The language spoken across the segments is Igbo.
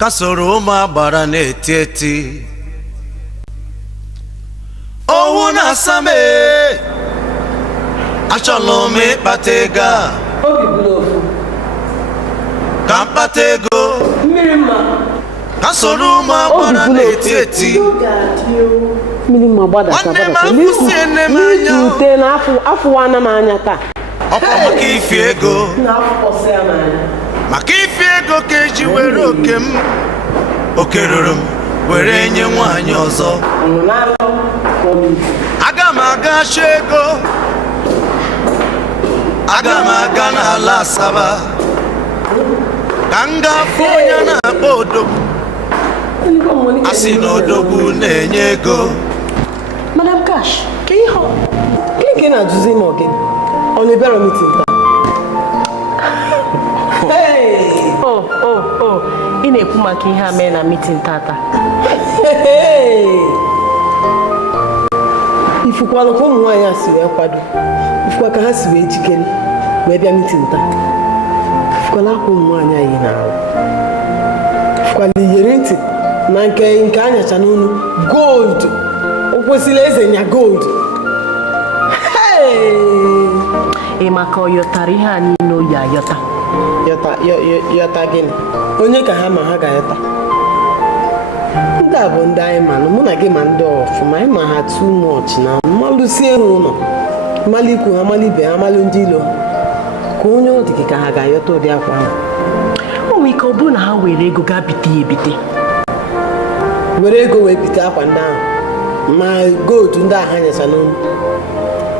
kasoro ma gbara na-eti owu na asame achọlụ m ịkpata ego obi bụlofu ka mkpata ego mmiri mma kasoro ma gbara na-eti mmiri mma gbada sabada n'ute na afụwana m anya taa ọkwa maka ifi ego maka ifi ego ka eji were oke m oke ruru m were nye nwaanyị ọzọ aga m aga chọ ego aga m aga n'ala Asaba ka m ga-afụ onye na-akpọ odogwu asị na odogwu na-enye ego. Madam Cash, ka ihe gị na-ajụzi m oge ọ na-ebere meeting taa? Ị na-ekwu maka ihe a mee na meeting tata. Ifukwala ka ụmụ nwaanyị a si wee kwado, ifukwa ka ha si wee jikere wee bịa meeting taa. Ifukwala ka ụmụ nwaanyị anyị na-arụ, ifukwala iyeri ntị na nke anyacha n'onu gold. O kwesịrị eze nya gold. Ị maka ọyọtara ihe a niile oyi ayọta. Yọta gịnị? Onye ka ha ma ha ga-ayọta? Ndị a bụ ndị anyị manụ, mụ na gị ma ndị ọfụma, anyị ma ha too much na mmalụsie ha ụlọ, mmalụ ikwu ha, mmalụ ibe ha, mmalụ ndị ilo ha. Ka onye ọ dị ka ha ga-ayọta ụdị akwa ahụ. O nwere ike ọ bụrụ na ha were ego gaa bite ya ebite. Were ego wee bite akwa ndị ahụ ma gold ndị ahụ ha nyecha n'onu.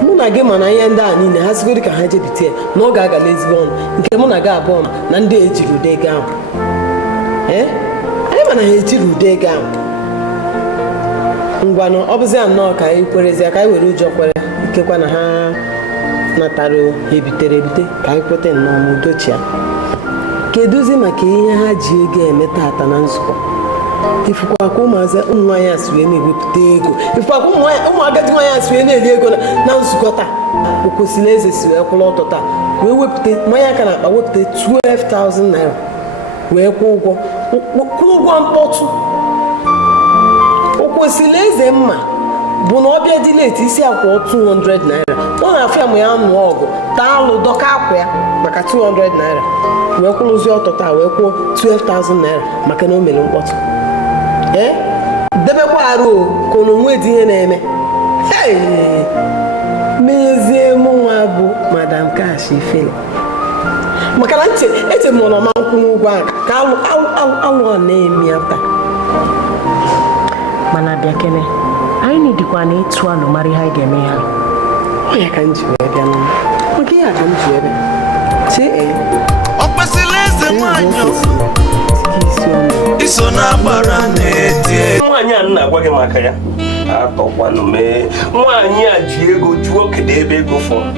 Mụ na gị mana ihe ndị a niile ha sigoro ka ha jebite ya na ọ ga-agala ezigbo ọnụ nke mụ na gị abụọ na ndị ejiri ụdị ego ahụ. Anyị mana ha ejiri ụdị ego ahụ. Ngwanụ ọ bụzi ya nnọọ ka anyị kwerezie ka anyị were ụjọ kwere ikekwa na ha natara ebitere ebite ka anyị kweta nnọọ ma udochia. Kedụzi maka ihe ha ji ego eme tata na nzukọ? Ifukwa ka ụmụazị ụmụ nwaanyị a si wee na-ewepụta ego, ifukwa ka ụmụ agadi nwaanyị a si wee na-eri ego na nzukọ taa. O kwesịrị eze si wee kwụrụ ọtọ taa wee wepụta mmanya aka na akpa wepụta 12,000 naira wee kwụọ ụgwọ mkpọtụ. O kwesịrị eze mma bụ na ọbịa dị leti isi akwa 200 naira ọ na-afụ ya ma ya nụọ ọgụ taa alụ dọka akwa ya maka 200 naira wee kwụrụzi ọtọ taa wee kwụọ 12,000 naira maka na o mere mkpọtụ. Debekwa arụ ka onwe dị ihe na-eme. Mezie mụ nwa bụ Madam Cash ifele maka na eche m na ọma nkwụ n'ụgwọ ahụ ka alụ na-eme ya taa. Mana bịa kene anyị na-edikwa na ịtụ alụ mara ihe anyị ga-eme ha. Ọ ya ka m ji wee bịa n'ụlọ oge ya ka m ji wee bịa ọ kwesịrị eze nwaanyị iso na agbara na-eti. Nwaanyị a na-agwa gị maka ya atọkwanụ mee nwaanyị a ji ego jụọ kedu ebe ego fọrọ.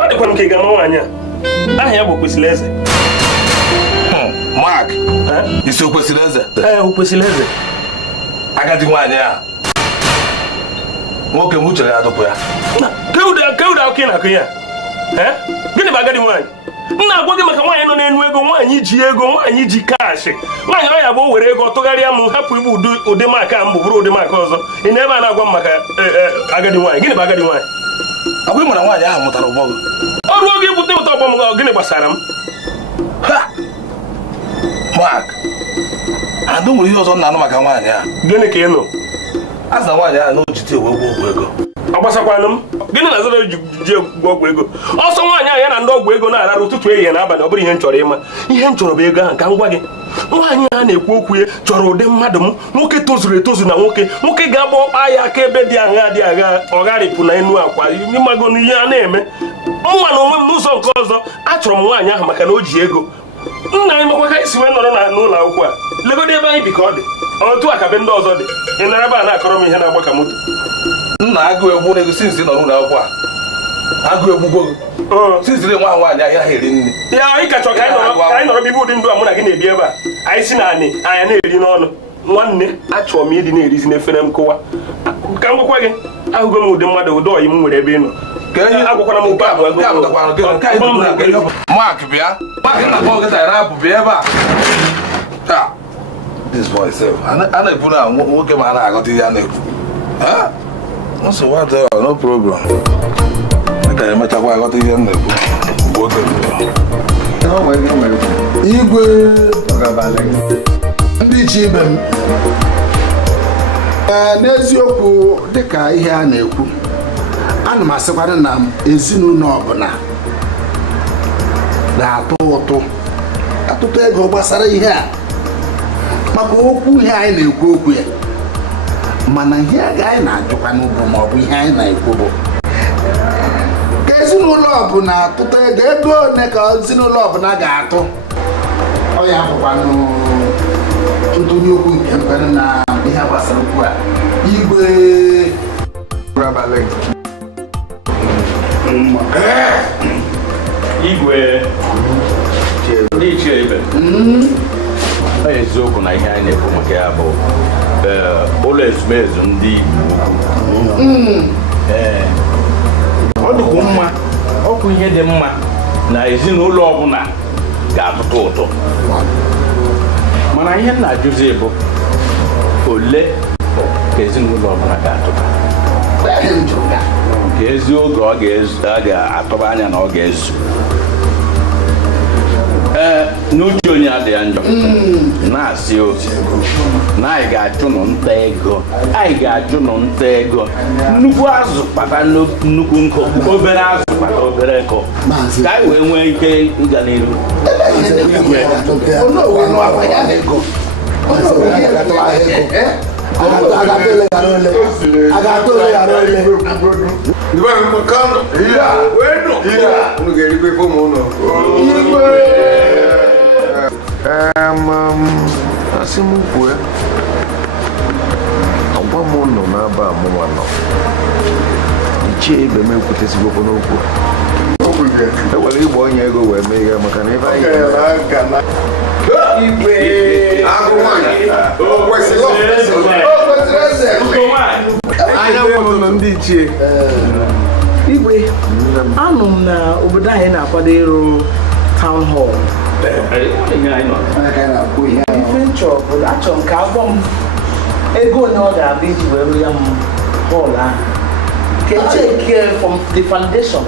Ọ dịkwanụ ka ị ga-ama nwaanyị a aha ya bụ Kwesịrị Eze. Mark, isi Kwesịrị Eze? Kwesịrị Eze. Agadi nwaanyị a nwoke m uche ga-adụpụ ya. Keuda akụ ị na-akụ ya? Gịnị bụ agadi nwaanyị? M na-agwa gị maka nwaanyị nọ n'enu ego, nwaanyị ji ego, nwaanyị ji kaashị. Nwaanyị ọ ya bụ o were ego tụgharịa m hapụ igbu ụdị maka mbụ bụrụ ụdị maka ọzọ. Ị na-ebe a na-agwa m maka agadi nwaanyị. Gịnị bụ agadi nwaanyị? Agwa ịmara nwaanyị ahụ mụtara ụgbọ gị. Ọrụ oge ibute ụtọ ọgbọ m gịnị gbasara m? Mark, adụ nwere ihe ọzọ na-anụ maka nwaanyị a. Gịnị ka ị nụ? Aza nwaanyị a n'ojite ewe ọgwụ ego. Ọ gbasakwanụ m? Gịnị na azara ji ọgwụ ego? Ọsọ nwaanyị ahụ ya na ndị ọgwụ ego na-ararụ ụtụtụ ehihie na abalị. Ọ bụrụ ihe m chọrọ ịma. Ihe m chọrọ bụ ego ahụ ka m gwa gị. Nwaanyị a na-ekwu okwu ya chọrọ ụdị mmadụ m, nwoke tozuru etozu na nwoke ga-agba ọkpa ya aka ebe dị agha ọ gharịpụ na enu akwa ịmago n'ihe a na-eme. Mma na onwe m n'ụzọ nke ọzọ achọrọ m nwaanyị ahụ maka na o ji ego. Nna anyị makwa ka anyị si wee nọrọ n'ụlọ akwụkwọ a legodo ebe anyị bi ka ọ dị otu a ka be ndị ọzọ dị. Ị nara ebe a na-akọrọ m ihe na-agba ka moto. Nna agụ egbu ego sinzi nọ n'ụlọ akwụkwọ a. Agụ egbugo gị. Sinziri nwa nwaanyị ahịa ha eri nri. Ya anyị ka chọrọ ka anyị nọrọ bibi ụdị ndụ a mụ na gị na-ebi ebe a. Anyị si na anyị na-eri n'ọnụ. Nwanne achọrọ m ịdị na-erizi n'efere m kụwa. Ka m gwakwa gị ahụgo m ụdị mmadụ ụdị ọyị m nwere ebe ị nọ. Agwakwara m ụba abụọ Mark bịa. Mark na-akpọ gị tara apụ bịa ebe a. this boy self. I na-ekwu na nwoke ma na-agọta ihe a na-ekwu. Nso what no problem. Aka emechakwa agọta ihe m na-ekwu. Igwe ndị iche ibe m. N'eziokwu dịka ihe a na-ekwu, ana m asịkwara na ezinụlọ ọbụla na-atụ ụtụ atụtụ ego gbasara ihe a maka okwu ihe anyị na-ekwu okwu ya, mana ihe anyị na-ajụkwa n'ugbo ma ọ bụ ihe anyị na-ekwu bụ ka ezinụlọ ọbụla atụtụ ego one ka ezinụlọ ọbụla ga-atụ. Ọ ya bụkwanụ ntụnye okwu nke mpere na ihe gbasara okwu a. Igwe ndị ichie ibe ọ eziokwu na ihe anyị na-ekwu maka ya bụ ụlọ ezumezu ndị Igbo. Ọ dịkwa mma, ọkụ ihe dị mma na ezinụlọ ọbụla ga-atụtụ ụtụ, mana ihe m na-ajụzi bụ ole ka ezinụlọ ọbụla ga-atụta, ka ezi oge ọ ga-atụba anya na ọ ga-ezu. N'uche onye adịghị njọ na-asị ozi na anyị ga-ajụ nụ nta ego, nnukwu azụ kpata nnukwu nkụ, obere azụ kpata obere nkụ, ka anyị wee nwee ike ịga n'ihu. Asị m kwue agwa m nọ n'aba amụma nọ ichie ibe m ekwutezigokwu n'okwu ewere igba onye ego wee mee ihe maka na ebe anyị anya nwụrụ ndị ichie Igwe, anụ m na obodo anyị na-akwado ịrụ town hall. Ife nchọ bụ achọrọ m ka agwọ m ego ole ọ ga-abụ iji wee rụọ ya m hall ahụ. Ka echeke from the foundation.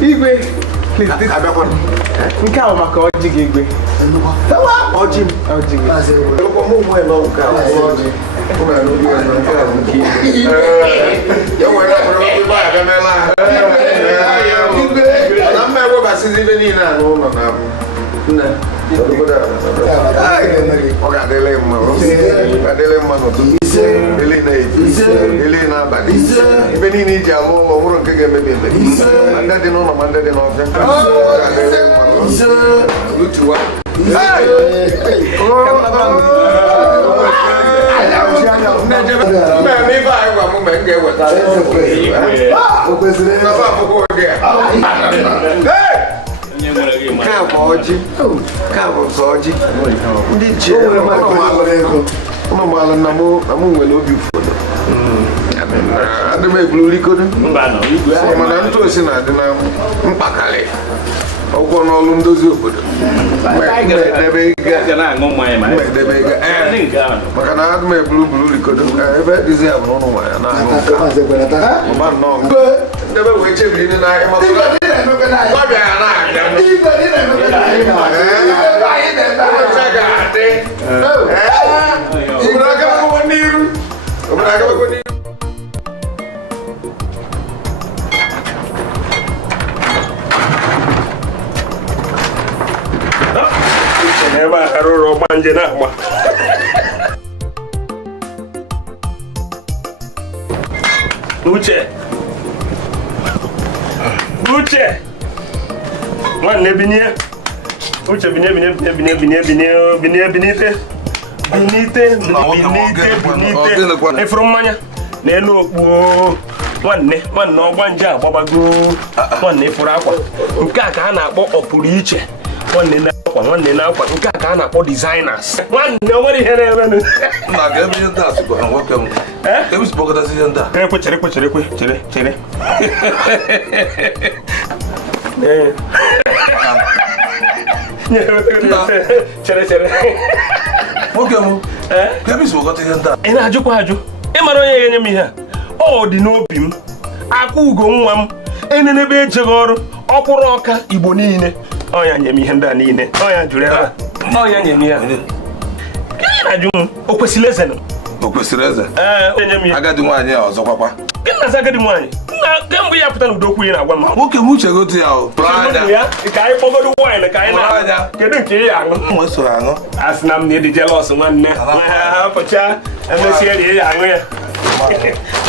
Igwe, nke ahụ maka ọjị gị Igwe. Ọjị m. Ibe niile iji alụ ụlọ ọhụrụ nke ga-emebi emebi ndị dị n'ụlọ ma ndị dị n'ọfịa nke a bụ ọjị, nke a bụ sọ ọjị ndị ichie ụmụ maalụ na mụ nwere obi ụfọdụ adị m ebulu rikodo mana ntụ osi na-adị na mkpakarị ọgwọ n'ọlụ ndozi obodo edebe maka na adị m ebulu rikodo ebe dịzi ya bụ n'ụlọ nwanyị na-aṅụ nka ndebe wee chebiri ndị n'ahịa ọbịa ya na-aga ebe a ghara ụlọ ọgba nje na-agba Uche Uche. Nwanne binie. Uche binie. Binite. Efuru mmanya n'elu okpu nwanne ọgba nje agbabago nwanne efuru akwa nke a ka a na-akpọ ọpụrụ iche nwanne na-akwa nke a ka a na-akpọ designers nwanne o nwere ihe na-eme na ga ebe ihe ndị a sịkwa na nwoke m ebe si kpọkọtasị ihe ndị a chere nwoke m ebe si kpọkọta ihe ndị a ị na-ajụkwa ajụ ịmara onye ga-enye m ihe a ọ dị n'obi m akwa ugo nwa m enenebe ejeghị ọrụ ọkwụrụ ọka Igbo niile ọnya nye m ihe ndị a niile ọnya jụrụ ebe ọnya nye m ihe gịnị na-ajụ m o kwesịrị eze agadi nwaanyị a ọzọ kwakwa gịnị na-aza agadi nwaanyị kemgbe ya pụta n'udokwu ya na-agwa m nwoke m uche gote ya ka anyị kpọgodo nwaanyị ka anyị na-anya kedu nke ị aṅụ soro aṅụ asị na m na ịdị jelọs nwanne pụcha emesịa rie ya aṅụ ya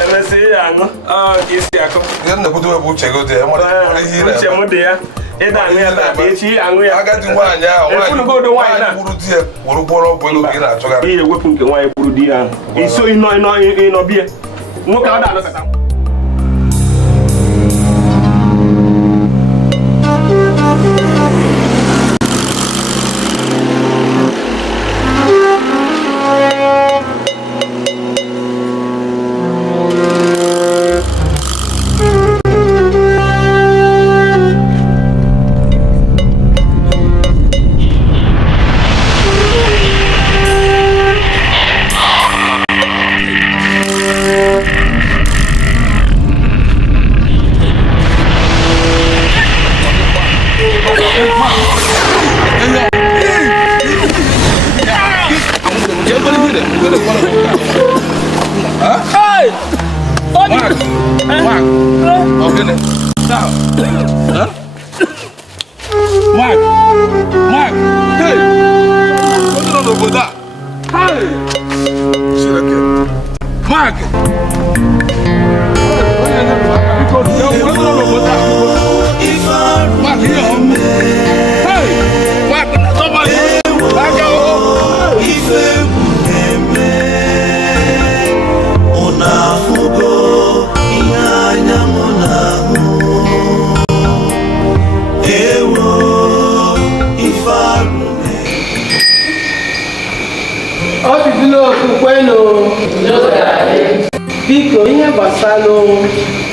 emesịa ya aṅụ ka isi akụ ihe nnekwute webụ uche gote ya uche m dị ya ịda aṅụ ya taa echi aṅụ ya agadi nwaanyị ahụ efunugodo nwaanyị na gburu di ya gwụrụ gwọrọ ọgwụ ego gị na-achọgharị ihe ewepụ nke nwaanyị gburu di ya ahụ iso ịnọbie nwoke ọ da-anọkọta biko ihe gbasara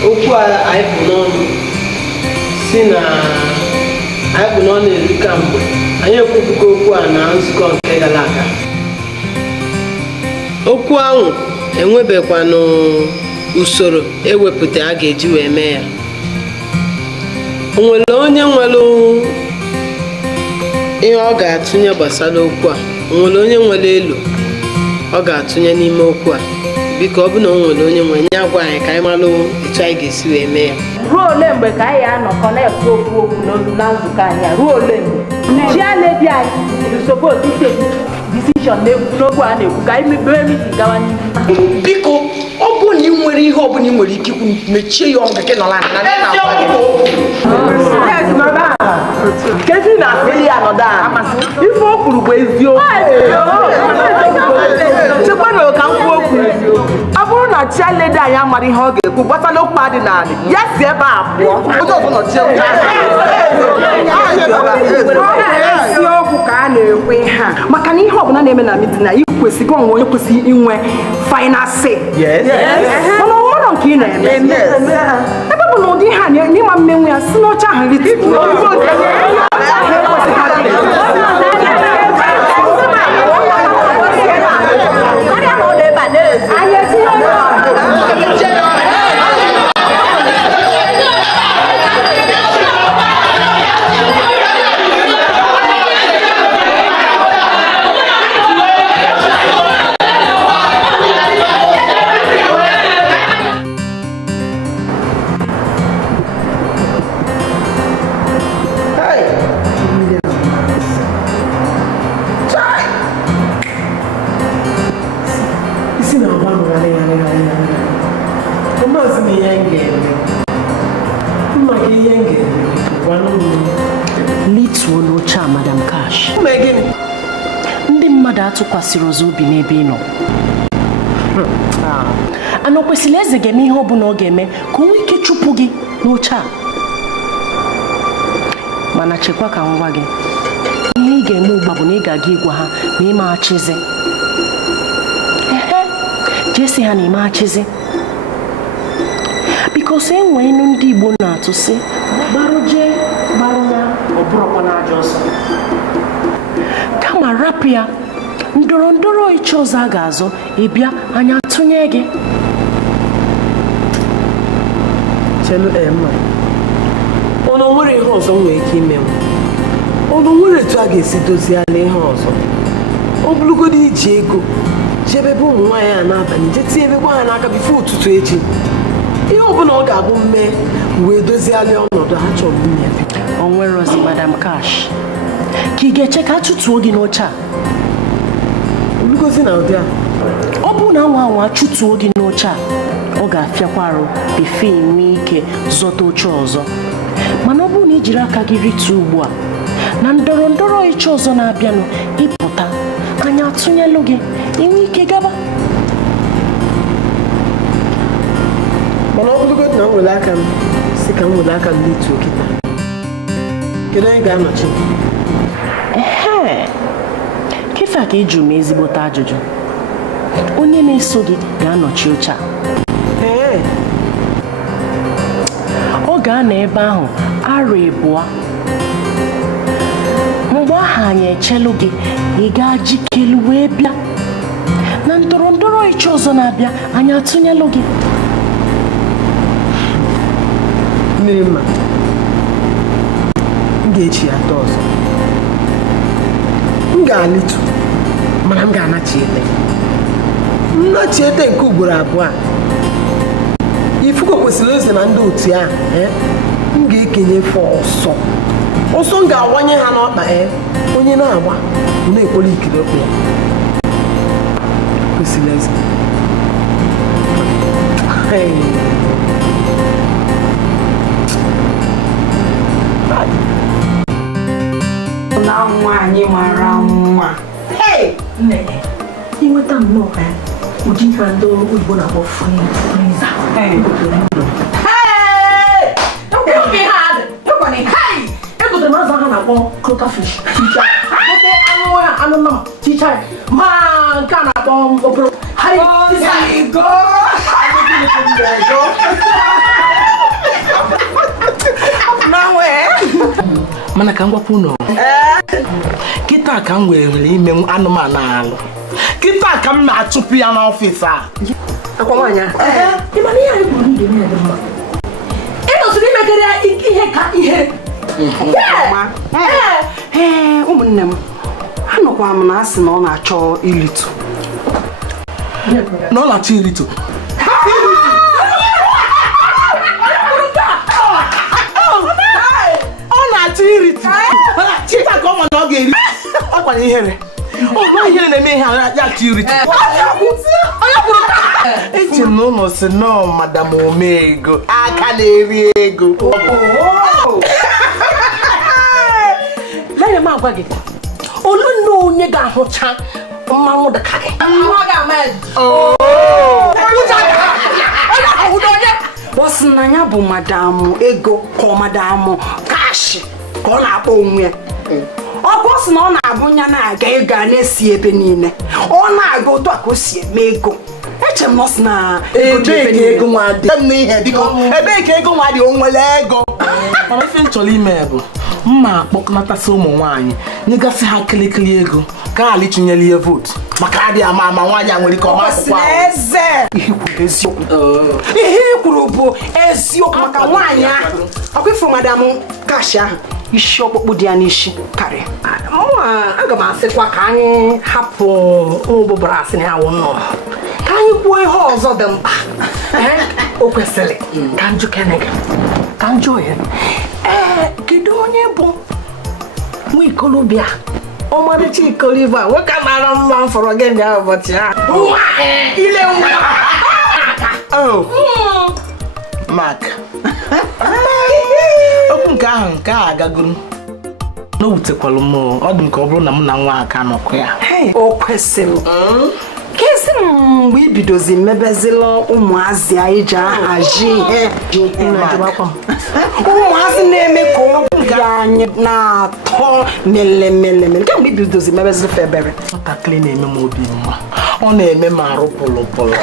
okwu anyị bụ n'ọnụ si na anyị bụ n'ọnụ eri kamgbe anyị ekwubugo okwu a na nzukọ nke gara aga. Okwu ahụ enwebekwanụ usoro ewepụta a ga-eji wee mee ya. O nwere onye nwere ihe ọ ga-atụnye gbasara okwu a, o nwere onye nwere elu ọ ga-atụnye n'ime okwu a. Biko ọ bụ na o nwere onye nwe nye agwa anyị ka anyị malụ etu anyị ga-esi wee mee ya. Ruo ole mgbe ka anyị anọkọ na-ekwu okwu na nzukọ anyị? Ruo ole mgbe chialedi anyị is supposed to take decision n'okwu a na-ekwu ka anyị mebere meeting gawa n'ihu? Biko ọ bụ na ị nwere ihe ọ bụla ị nwere ike ikwu mechie ya ọnụ gị nọla na ndị na-agwa gị. Kezi na asị ya nọdụ ife o kwuru bụ eziokwu. Chekwa na ka m kwuo okwu eziokwu. Ọ bụrụ na chialedi anyị amara ihe ọ ga-ekwu gbasara okwu adịnala ya si ebe a pụọ. Onye ọzọ nọchie eziokwu ka a na-ekwe ha maka na ihe ọbụla na-eme na mitin na ikwesịghị onwe onye kwesịrị inwe final say. Mana ọmụrụ nke ị na-eme ebe bụ na ụdị ha n'ịma mmenwu ya si n'oche ahụ rite lituo n'oche a Madam Cash. Ndị mmadụ atụkwasịrị ọzọ obi n'ebe ị nọ. Ana kwesịrị eze ga-eme ihe ọ bụla ọ ga-eme ka o nwee ike chụpụ gị n'oche a. Mana chekwa ka m gwa gị, ihe ị ga-eme ugbu a bụ na ị ga-aga ịgwa ha na ime achịzi. Jesi ha na ime achịzi. Bikos enwee inu ndị Igbo na-atụ sị gbarụ jee gbarụ ya ọ bụrụkwa n'aja ọsọ. Kama rapụ ya, ndọrọ ndọrọ ịchị ọzọ a ga-azọ ịbịa anya tụnye gị. Chelu Emma, ọnụ nwere ihe ọzọ nwere ike ime m. Ọnụ nwere etu a ga-esi dozie ala ihe ọzọ. Ọ bụrụgodị iji ego chebebe ụmụ nwaanyị a n'abalị je tie ebekwa ha n'aka bifo ụtụtụ echi. Ihe ọbụla ọ ga-abụ mme wee doziala ọnọdụ ha chọrọ ime. O nwere ozi Madam Cash ka ị ga-eche ka chụtuo gị n'oche a. Olugozi na ụdị a ọ bụ na anwa chụtuo gị n'oche a, ọ ga-afịakwa arụ befe enwe ike zọta oche ọzọ. Mana ọ bụrụ na ijiri aka gị rituo ugbu a na ndọrọ ndọrọ ịchị ọzọ na-abịanụ ịpụta anya atụnyelụ gị inwe ike gaba. mana ọ bụrụgodị na m were aka m si ka m were aka m lituo kịta, kedu onye ga-anọchi? Kefe ka ịjụ m ezigbote ajụjụ. Onye na-eso gị ga-anọchi oche a. Ọ ga-anọ ebe ahụ arọ abụọ. Mgbe ahụ anyị echelu gị, ị ga-ajikelu wee bịa. Na ndọrọ ndọrọ ịchị ọzọ na-abịa, anyị atụnyelụ gị. Mmiri mma, m ga-echi atọ ọzọ. M ga-alitu, mana m ga-anachiete. Nnachiete nke ugboro abụọ. Ifuko kwesịrị eze na ndị otu a, m ga-ekenye fọ ọsọ. Ọsọ m ga-awanye ha n'ọkpa onye na-agba m na-ekpoli ikiri okwu ya. Kwesịrị eze. Na nwaanyị mara mma. Nne, inweta nnọọ ụdị ife ndị Igbo na-akpọ friza. Egotere m azụ ha na-akpọ crocafish. Anụ nna m chicha ma nke a na-akpọ oporo. Mana ka m gwapụ ụlọ kịta ka m were ime anụmanụ alụ. Kịta ka m na-achụpụ ya n'ọfịs a. Akwa nwaanyị ị mana ihe anyị kwuru ndị na dị mma. Ị nọsịrị imegara ihe ka ihe. Ụmụnne m, anọkwa m na asị na ọ na-achọ ilitu. Na ọ na-achọ ilitu. Iritu chita ka ọ ma na ọ ga-eri ọkwanye ihere. Ọ ihere na-eme ihe ya chi iritu. Eji m n'ụlọ si nọọ Madam Omego aka na-eri ego. Lee m agwa gị, olu nne onye ga-ahụcha mmanwụ dịka gị. Bọsị na ya bụ Madam Ego ka Madam Cash ka ọ na-akpọ onwe ya. Ọkwa sị na ọ na-abụ ya na-aga ego a na-esi ebe niile. Ọ na-aga otu a ka o si eme ego. Eche m nọsị na ego nwa dị. Ebe ka ego nwa dị o nwere ego. Mana ife m chọrọ ime bụ mma akpọkọnatasị ụmụ nwaanyị nyegasị ha kịlịkịlị ego ka ha lichinyere ihe vootu maka adị ama nwaanyị a nwere ike ọma akwụkwọ ihe i kwuru bụ eziokwu maka nwaanyị ahụ. Ọkwa ifo Madam Cash ahụ isi ọkpụkpụ dị ya n'isi karịa. Aga m asịkwa ka anyị hapụ ụbụbara asị na ya wụ nnọọ ka anyị kwuo ihe ọzọ dị mkpa. O kwesịrị ka njụ Kenega ka njụ ya kedu onye bụ nwa ikolobịa ọmarịcha ikolobịa nwoke mara mma m fọrọ gị bịa ụbọchị ahụ ile nwa Mark nke a agagoro n'owutekwala m ọ dị m ka ọ bụrụ na m na nwa aka nọkọ ya o kwesịrị kezi mgbe ibidozi mebezila ụmụazị anyị ji ahazi ihe ụmụazị na-eme ka obi anyị na-atọ melemele kemgbe ibidozi mebezila febere nwatakịrị na-eme m obi mma ọ na-eme m arụ pụlụpụlụ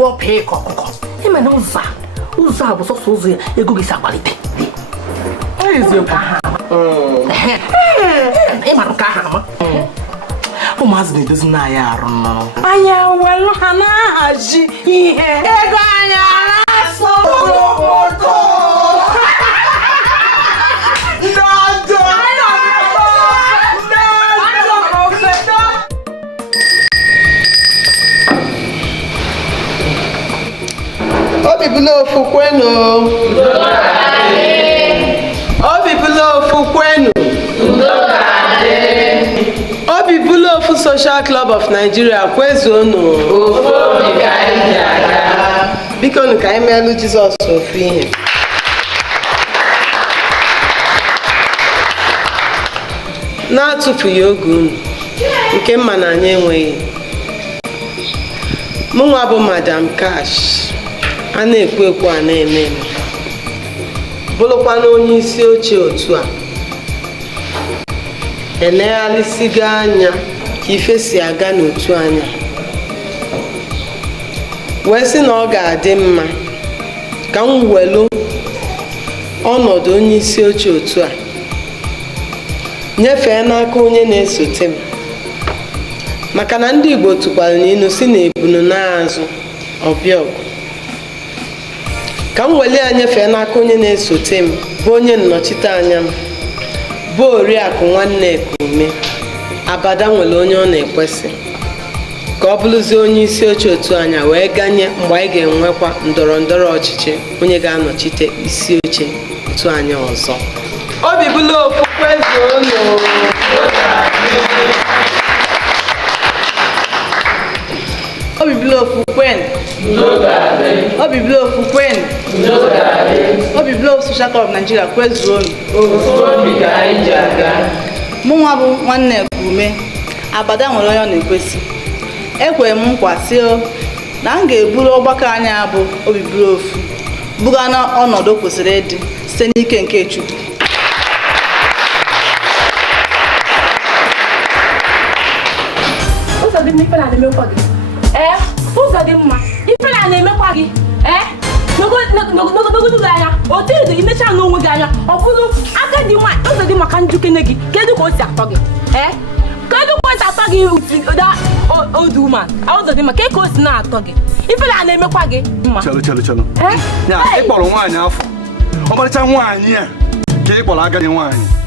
wọpụ ịkọ ọkụkọ ime na ụzọ a bụ sọsọ ụzọ ya ego gị si akwalite eziokwu ịmara nke ahụ ama ụmụazị na-edozi n'anya arụ nnọọ anya welu ha na-ahazi ihe ego anya na-asọ obodo obi bụla ofu kwenu obi bụla ofu kwenu obi bụla ofu Social Club of Nigeria kwezuonu biko nu ka anyị meelụ Jizọs ofu ihe na-atụfughị oge unu nke mma na anyị enweghị mụnwa bụ Madam Cash a na-ekwu ekwu a na-eme eme bụrụkwa na onye isi oche otu a eneghalịsigo anya ka ife si aga n'otu anya wee sị na ọ ga-adị mma ka m welu ọnọdụ onye isi oche otu a nyefee n'aka onye na-esote m maka na ndị Igbo tụkwara n'ilu si na ebunu n'azụ ọbịa ọgụ ka m weli ya nyefee n'aka onye na-esote m bụ onye nnọchite anya m bụ Oriakụ Nwanne Ekume Abada nwere onye ọ na-ekwesị ka ọ bụrụzie onye isi oche otu anya wee ganye mgbe anyị ga-enwekwa ndọrọndọrọ ọchịchị onye ga-anọchite isi oche otu anya ọzọ obi bụla ofu kwezuonu obi bụla ofu kwenu obi bụla ofu kwenu obi bụla ofu Social Club of Nigeria kwezuonu mụnwa bụ Nwanne Ekume Abada nwere onye ọ na-ekwesị ekwere m nkwa sị na m ga-eburu ọgbakọ anya bụ obi bụla ofu buga na ọnọdụ kwesịrị ịdị site n'ike nke Chukwu ụzọ dị mma ife na-emekwa gị ụzọ dị mma ife na-emekwa gị n'ogodo gị anya otu ịdị imecha n'onwe gị anya ọ bụrụ aka dị nwaanyị ụzọ dị maka njukene gị kedu ka o si atọ gị kedu ka o si atọ gị ụda odu ma ụzọ dị maka ka o si na-atọ gị ife na-emekwa gị mma chelu ya ịkpọrọ nwaanyị afọ ọmarịcha nwaanyị a ka ị kpọrọ agadi nwaanyị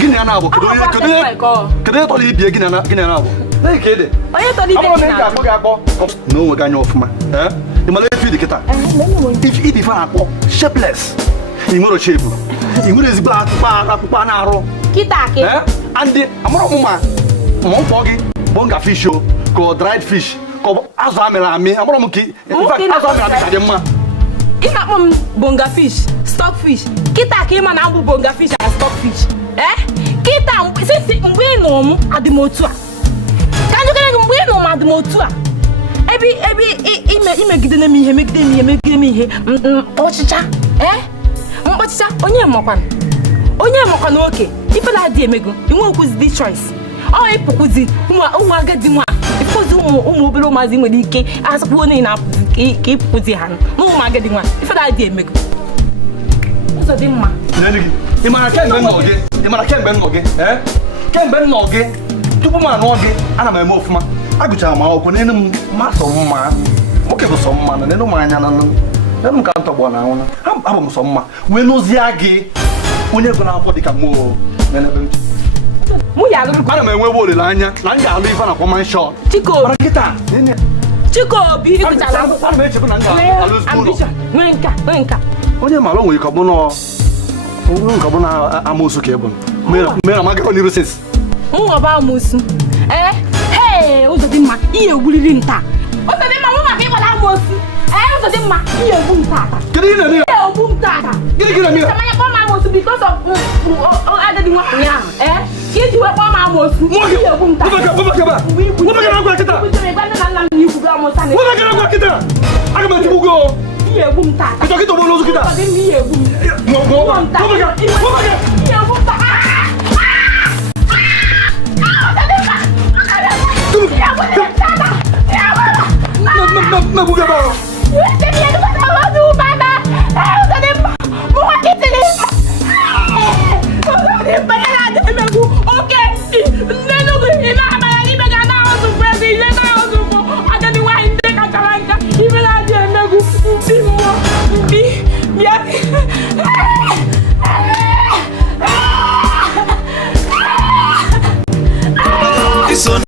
gịnị ya na-abụ kedu onye tọrọ ibie gịnị ya na-abụ onye tọrọ ibe gị na-abụ na onwe gị anya ọfụma ị mara efe ịdị kịta ịdị ife na-akpọ shapeless ị nwere ochebu ị nwere ezigbo akpụkpọ na-arụ andị amara ọmụma ma mkpọ gị bụ nga fish o ka ọ dried fish ka ọ bụ azụ amịrị amị amara m ka azụ amịrị amị ka dị mma ị na-akpọ m bonga fish stock fish kịta ka ịma na abụ bonga fish na stock fish kịta sisi mgbe ị nụrụ m adị m otu a ka njikere gị mgbe ị nụrụ m adị m otu a ebe imegide m ihe megide m ihe ọchịcha mkpọchịcha onye makwana oke ife na-adị emego inwe okwuzi dị choice ọ ịpụkwuzi ụmụ agadi nwa ịpụzi ụmụ obere ụmụazị nwere ike asakwa onye na-apụzi ka ịpụzi ha na ụmụ agadi nwa ife na-adị emego ụzọ dị mma ị mara kemgbe m nọ gị kemgbe m nọ gị tupu m anụọ gị ana m eme ọfụma agụchara m akwụkwọ n'elu m masọ mma nwoke bụ sọ mma na n'elu m anya na n'elu m ka m tọgbọ na anwụ abụ m sọ mma wee nụzie gị onye ego na-akwọ dịka mmụọ ana m enwebe olileanya na m ga-alụ ife na kwọman shọt Chikobi onye mara nwere ka bụ na amoosu ka ebe mere amaghị onye rusis nwa ba amoosu ụzọ dị mma ihe ewuliri nta ụzọ dị mma nwa maka ịgbara amoosu dị mma ihe egbu m tata. Kedu ihe na-eme? Ihe egbu m tata. Gịnị ka na-eme? Samanya kpọọ m amosu because of agadi nwa ụnyaahụ. Ka iji wee kpọọ m amosu. Ihe egbu m tata. Wabaka na-agwa kịta. Wabaka na-agwa kịta. Aga m etibu go. Ihe egbu m tata. Kịta kịta ọbụla ozu kịta. Ihe egbu m. Wabaka. Ihe egbu m tata. Não,